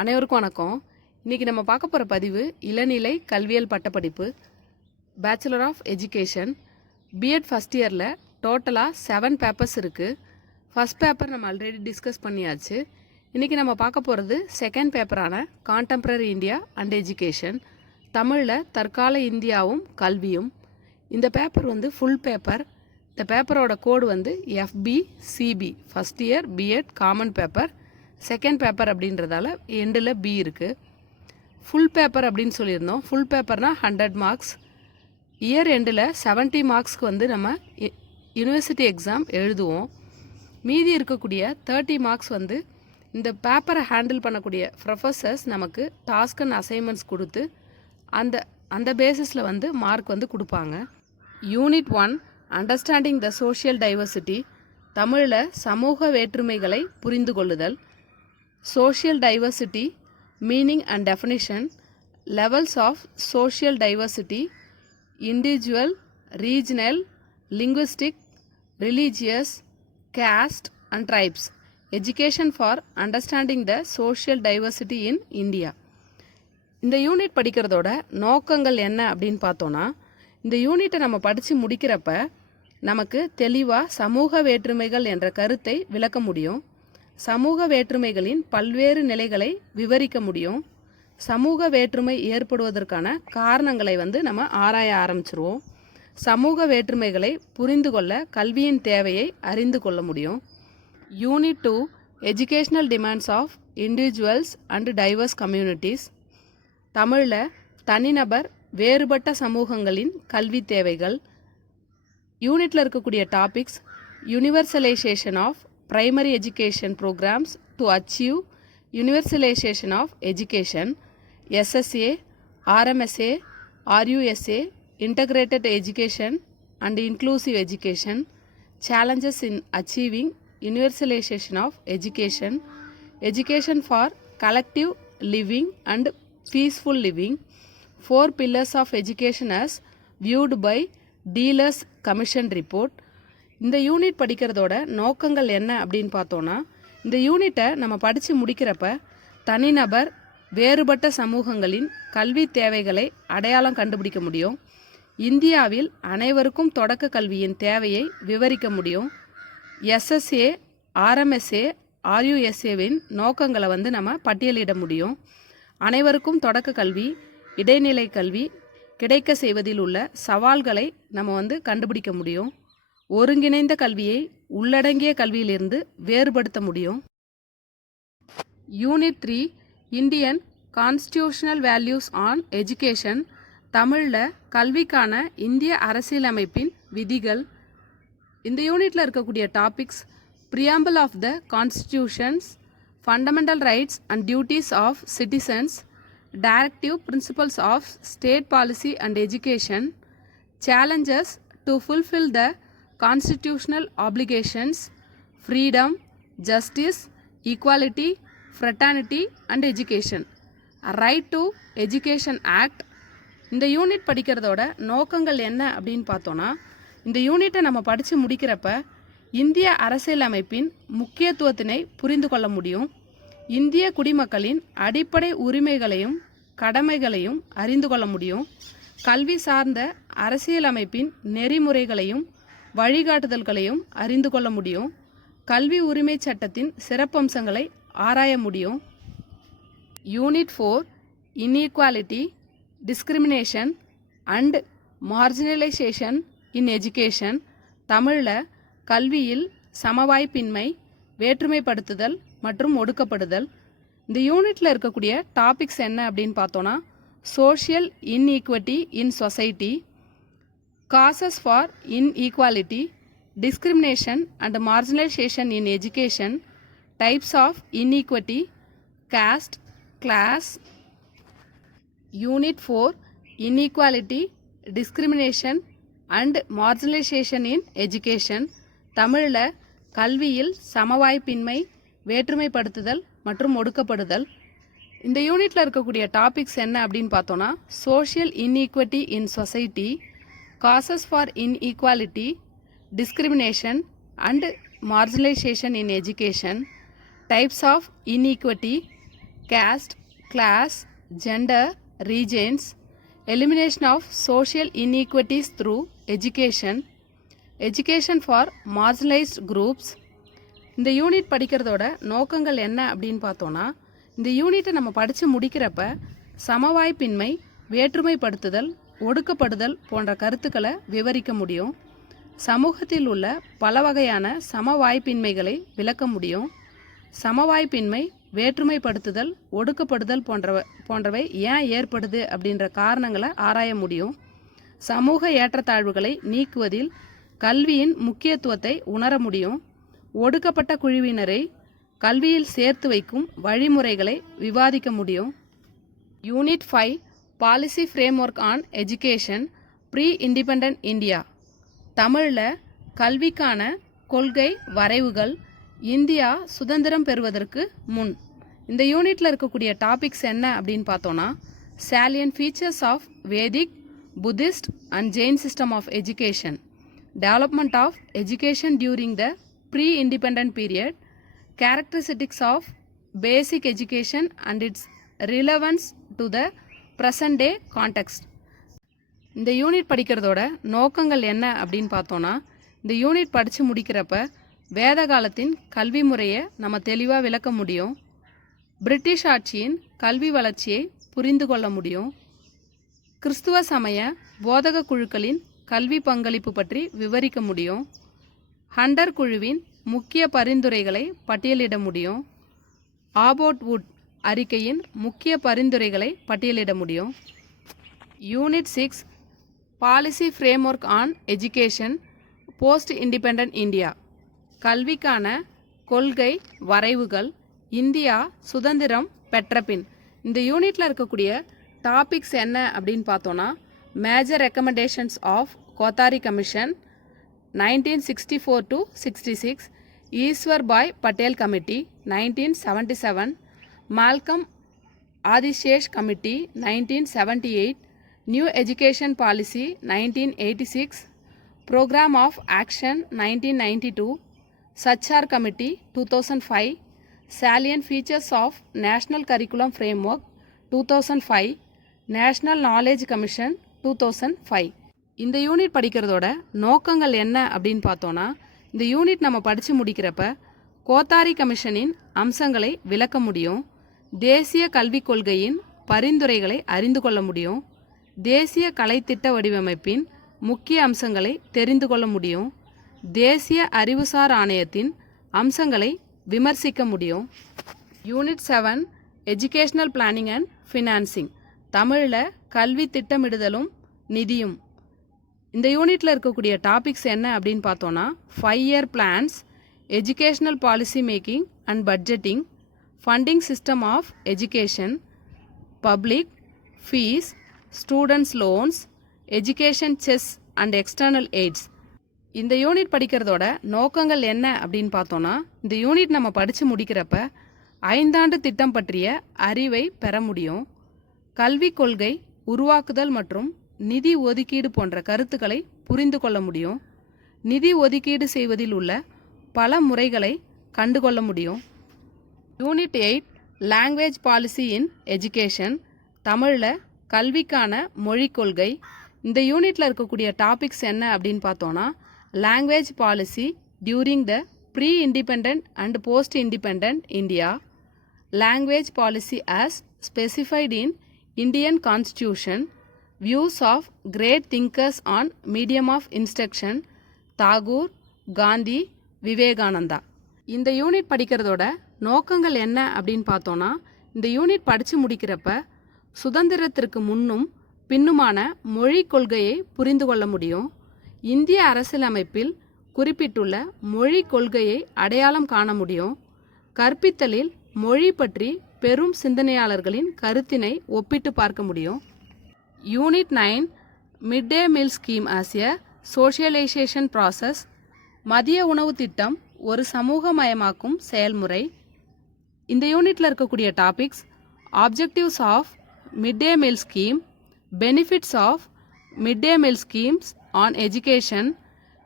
அனைவருக்கும் வணக்கம். இன்றைக்கி நம்ம பார்க்க போகிற பதிவு இளநிலை கல்வியல் பட்டப்படிப்பு bachelor of education BEd first இயரில் டோட்டலாக 7 பேப்பர்ஸ் இருக்குது. ஃபஸ்ட் பேப்பர் நம்ம ஆல்ரெடி டிஸ்கஸ் பண்ணியாச்சு. இன்றைக்கி நம்ம பார்க்க போகிறது செகண்ட் பேப்பரான கான்டெம்பரரி இந்தியா அண்ட் எஜுகேஷன், தமிழில் தற்கால இந்தியாவும் கல்வியும். இந்த பேப்பர் ஃபுல் பேப்பர். இந்த பேப்பரோட code FBCB, first year BEd common paper. Second paper அப்படின்றதால எண்டில் பி இருக்குது. ஃபுல் பேப்பர் அப்படின்னு சொல்லியிருந்தோம். Full பேப்பர்னால் 100 marks. இயர் எண்டில் 70 மார்க்ஸ்க்கு நம்ம யூனிவர்சிட்டி எக்ஸாம் எழுதுவோம். மீதி இருக்கக்கூடிய 30 மார்க்ஸ் இந்த பேப்பரை ஹேண்டில் பண்ணக்கூடிய ப்ரொஃபஸர்ஸ் நமக்கு டாஸ்க் அண்ட் அசைன்மெண்ட்ஸ் கொடுத்து அந்த பேசிஸில் மார்க் கொடுப்பாங்க. Unit 1 understanding the social diversity, தமிழில் சமூக வேற்றுமைகளை புரிந்து கொள்ளுதல். Social diversity, meaning and definition, levels of social diversity, individual, regional, linguistic, religious, caste and tribes. Education for understanding the social diversity in India. இந்த unit படிக்கிறதோட நோக்கங்கள் என்ன அப்படின்னு பார்த்தோன்னா, இந்த யூனிட்டை நம்ம படித்து முடிக்கிறப்ப நமக்கு தெளிவாக சமூக வேற்றுமைகள் என்ற கருத்தை விளக்க முடியும். சமூக வேற்றுமைகளின் பல்வேறு நிலைகளை விவரிக்க முடியும். சமூக வேற்றுமை ஏற்படுவதற்கான காரணங்களை நம்ம ஆராய ஆரம்பிச்சிருவோம். சமூக வேற்றுமைகளை புரிந்து கொள்ள கல்வியின் தேவையை அறிந்து கொள்ள முடியும். Unit 2 educational demands of individuals and diverse communities, தமிழில் தனிநபர் வேறுபட்ட சமூகங்களின் கல்வி தேவைகள். யூனிட்டில் இருக்கக்கூடிய topics universalization of primary education programs to achieve universalization of education, SSA, RMSA, RUSA, integrated education and inclusive education, challenges in achieving universalization of education, education for collective living and peaceful living, 4 pillars of education as viewed by Dealers Commission report. இந்த unit படிக்கிறதோட நோக்கங்கள் என்ன அப்படின்னு பார்த்தோன்னா, இந்த யூனிட்டை நம்ம படித்து முடிக்கிறப்ப தனிநபர் வேறுபட்ட சமூகங்களின் கல்வி தேவைகளை அடையாளம் கண்டுபிடிக்க முடியும். இந்தியாவில் அனைவருக்கும் தொடக்க கல்வியின் தேவையை விவரிக்க முடியும். SSA, RMSA, RUSAவின் நோக்கங்களை நம்ம பட்டியலிட முடியும். அனைவருக்கும் தொடக்க கல்வி, இடைநிலை கல்வி கிடைக்க செய்வதில் உள்ள சவால்களை நம்ம கண்டுபிடிக்க முடியும். ஒருங்கிணைந்த கல்வியை உள்ளடங்கிய கல்வியிலிருந்து வேறுபடுத்த முடியும். Unit 3 Indian constitutional values on education, தமிழில் கல்விக்கான இந்திய அரசியலமைப்பின் விதிகள். இந்த யூனிட்டில் இருக்கக்கூடிய topics preamble of the constitutions, fundamental rights and duties of citizens, directive principles of state policy and education, challenges to fulfil the constitutional obligations, freedom, justice, equality, fraternity and education, right to education act. இந்த unit படிக்கிறதோட நோக்கங்கள் என்ன அப்படின்னு பார்த்தோன்னா, இந்த யூனிட்டை நம்ம படித்து முடிக்கிறப்ப இந்திய அரசியலமைப்பின் முக்கியத்துவத்தினை புரிந்து கொள்ள முடியும். இந்திய குடிமக்களின் அடிப்படை உரிமைகளையும் கடமைகளையும் அறிந்து கொள்ள முடியும். கல்வி சார்ந்த அரசியலமைப்பின் நெறிமுறைகளையும் வழிகாட்டுதல்களையும் அறிந்து கொள்ள முடியும். கல்வி உரிமை சட்டத்தின் சிறப்பம்சங்களை ஆராய முடியும். Unit 4 inequality, discrimination and marginalisation in education, தமிழில் கல்வியில் சமவாய்ப்பின்மை, வேற்றுமைப்படுத்துதல் மற்றும் ஒடுக்கப்படுதல். இந்த யூனிட்டில் இருக்கக்கூடிய டாபிக்ஸ் என்ன அப்படின்னு பார்த்தோன்னா, social inequity in society, causes for inequality, discrimination and marginalization in education, types of inequity, caste, class. Unit 4 inequality, discrimination and marginalization in education, தமிழில் கல்வியில் சமவாய்ப்பின்மை, வேற்றுமைப்படுத்துதல் மற்றும் ஒடுக்கப்படுதல். இந்த யூனிட்டில் இருக்கக்கூடிய டாபிக்ஸ் என்ன அப்படின்னு பார்த்தோன்னா, social inequity in society, causes for inequality, discrimination and marginalization in education, types of inequity, caste, class, gender, regions, elimination of social inequities through education, education for marginalized groups. இந்த யூனிட் படிக்கிறதோட நோக்கங்கள் என்ன அப்படின்னு பார்த்தோன்னா, இந்த யூனிட்டை நம்ம படித்து முடிக்கிறப்ப சமவாய்ப்பின்மை, வேற்றுமைப்படுத்துதல், ஒடுக்கப்படுதல் போன்ற கருத்துக்களை விவரிக்க முடியும். சமூகத்தில் உள்ள பல வகையான சமவாய்ப்பின்மைகளை விளக்க முடியும். சமவாய்ப்பின்மை, வேற்றுமைப்படுத்துதல், ஒடுக்கப்படுதல் போன்றவை ஏன் ஏற்படுது அப்படின்ற காரணங்களை ஆராய முடியும். சமூக ஏற்றத்தாழ்வுகளை நீக்குவதில் கல்வியின் முக்கியத்துவத்தை உணர முடியும். ஒடுக்கப்பட்ட குழுவினரை கல்வியில் சேர்த்து வைக்கும் வழிமுறைகளை விவாதிக்க முடியும். Unit 5 policy framework on education pre independent India. தமிழில் கல்விக்கான கொள்கை வரைவுகள் இந்தியா சுதந்திரம் பெறுவதற்கு முன். இந்த யூனிட்டில் இருக்கக்கூடிய டாபிக்ஸ் என்ன அப்படின்னு பார்த்தோன்னா, salient features of Vedic, Buddhist and Jain system of education, development of education during the pre-independent period, characteristics of basic education and its relevance to the present day context. இந்த யூனிட் படிக்கிறதோட நோக்கங்கள் என்ன அப்படின்னு பார்த்தோன்னா, இந்த யூனிட் படித்து முடிக்கிறப்ப வேத காலத்தின் கல்வி முறையை நம்ம தெளிவாக விளக்க முடியும். பிரிட்டிஷ் ஆட்சியின் கல்வி வளர்ச்சியை புரிந்து கொள்ள முடியும். கிறிஸ்துவ சமய போதக குழுக்களின் கல்வி பங்களிப்பு பற்றி விவரிக்க முடியும். ஹண்டர் குழுவின் முக்கிய பரிந்துரைகளை பட்டியலிட முடியும். ஆபோட் வுட் அறிக்கையின் முக்கிய பரிந்துரைகளை பட்டியலிட முடியும். Unit 6 policy framework on education post independent India. கல்விக்கான கொள்கை வரைவுகள் இந்தியா சுதந்திரம் பெற்ற பின். இந்த யூனிட்டில் இருக்கக்கூடிய டாபிக்ஸ் என்ன அப்படின்னு பார்த்தோன்னா, major recommendations of Kothari commission 1964 to 66, Ishwar Bhai Patel committee 1977, Malcolm Adiseshiah committee 1978, new education policy 1986, programme of action 1992, Sachar committee 2005, salient features of national curriculum framework 2005, national knowledge commission 2005. இந்த யூனிட் படிக்கிறதோட நோக்கங்கள் என்ன அப்படின்னு பார்த்தோன்னா, இந்த யூனிட் நம்ம படித்து முடிக்கிறப்ப கோத்தாரி கமிஷனின் அம்சங்களை விளக்க முடியும். தேசிய கல்விக் கொள்கையின் பரிந்துரைகளை அறிந்து கொள்ள முடியும். தேசிய கலைத்திட்ட வடிவமைப்பின் முக்கிய அம்சங்களை தெரிந்து கொள்ள முடியும். தேசிய அறிவுசார் ஆணையத்தின் அம்சங்களை விமர்சிக்க முடியும். Unit 7 educational planning and financing. தமிழில் கல்வி திட்டமிடுதலும் நிதியும். இந்த யூனிட்டில் இருக்கக்கூடிய டாபிக்ஸ் என்ன அப்படின்னு பார்த்தோன்னா, 5 year plans, educational policy making and budgeting, funding system of education, public fees, students loans, education cess and external aids. இந்த யூனிட் படிக்கிறதோட நோக்கங்கள் என்ன அப்படின்னு பார்த்தோன்னா, இந்த யூனிட் நம்ம படித்து முடிக்கிறப்ப 5 ஆண்டு திட்டம் பற்றிய அறிவை பெற முடியும். கல்விக் கொள்கை உருவாக்குதல் மற்றும் நிதி ஒதுக்கீடு போன்ற கருத்துக்களை புரிந்து கொள்ள முடியும். நிதி ஒதுக்கீடு செய்வதில் உள்ள பல முறைகளை கண்டுகொள்ள முடியும். யூனிட் 8 லாங்குவேஜ் பாலிசி இன் எஜுகேஷன். தமிழில் கல்விக்கான மொழிக் கொள்கை. இந்த யூனிட்டில் இருக்கக்கூடிய டாபிக்ஸ் என்ன அப்படின்னு பார்த்தோன்னா, language policy during the pre independent and post independent India, language policy as specified in Indian constitution, views of great thinkers on medium of instruction, Tagore, Gandhi, Vivekananda. இந்த யூனிட் படிக்கிறதோட நோக்கங்கள் என்ன அப்படின்னு பார்த்தோன்னா, இந்த யூனிட் படித்து முடிக்கிறப்ப சுதந்திரத்திற்கு முன்னும் பின்னுமான மொழிக் கொள்கையை புரிந்து கொள்ள முடியும். இந்திய அரசியலமைப்பில் குறிப்பிட்டுள்ள மொழிக் கொள்கையை அடையாளம் காண முடியும். கற்பித்தலில் மொழி பற்றி பெரும் சிந்தனையாளர்களின் கருத்தினை ஒப்பிட்டு பார்க்க முடியும். Unit 9 mid day meal scheme as a socialisation process. மதிய உணவு திட்டம் ஒரு சமூகமயமாக்கும் செயல்முறை. இந்த யூனிட்டில் இருக்கக்கூடிய topics objectives of mid day meal scheme, benefits of mid day meal schemes on education,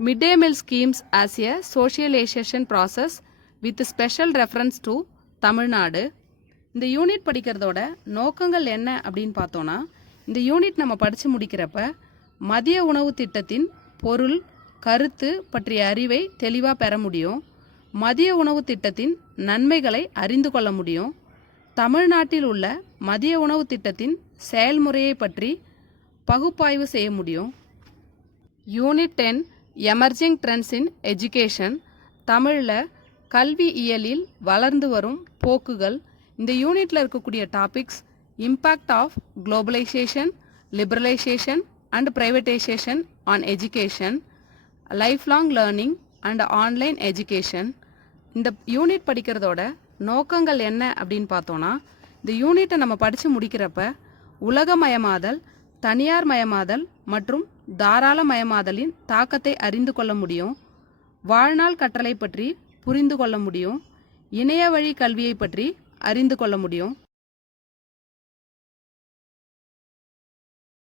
mid day meal schemes as a socialisation process with special reference to Tamil Nadu. இந்த யூனிட் படிக்கிறதோட நோக்கங்கள் என்ன அப்படின்னு பார்த்தோன்னா, இந்த யூனிட் நம்ம படித்து முடிக்கிறப்ப மதிய உணவு திட்டத்தின் பொருள், கருத்து பற்றிய அறிவை தெளிவாக பெற முடியும். மதிய உணவு திட்டத்தின் நன்மைகளை அறிந்து கொள்ள முடியும். தமிழ்நாட்டில் உள்ள மதிய உணவு திட்டத்தின் செயல்முறையை பற்றி பகுப்பாய்வு செய்ய முடியும். Unit 10 emerging trends in education, தமிழில் கல்வியியலில் வளர்ந்து வரும் போக்குகள். இந்த யூனிட்டில் இருக்கக்கூடிய topics impact of globalisation, liberalisation and privatisation on education, life long learning and online education. இந்த யூனிட் படிக்கிறதோட நோக்கங்கள் என்ன அப்படின்னு பார்த்தோன்னா, இந்த யூனிட்டை நம்ம படித்து முடிக்கிறப்ப உலகமயமாதல், தனியார் மயமாதல் மற்றும் தாராளமயமாதலின் தாக்கத்தை அறிந்து கொள்ள முடியும். வாழ்நாள் கற்றலை பற்றி புரிந்து கொள்ள முடியும். இணைய வழி கல்வியை பற்றி அறிந்து கொள்ள முடியும்.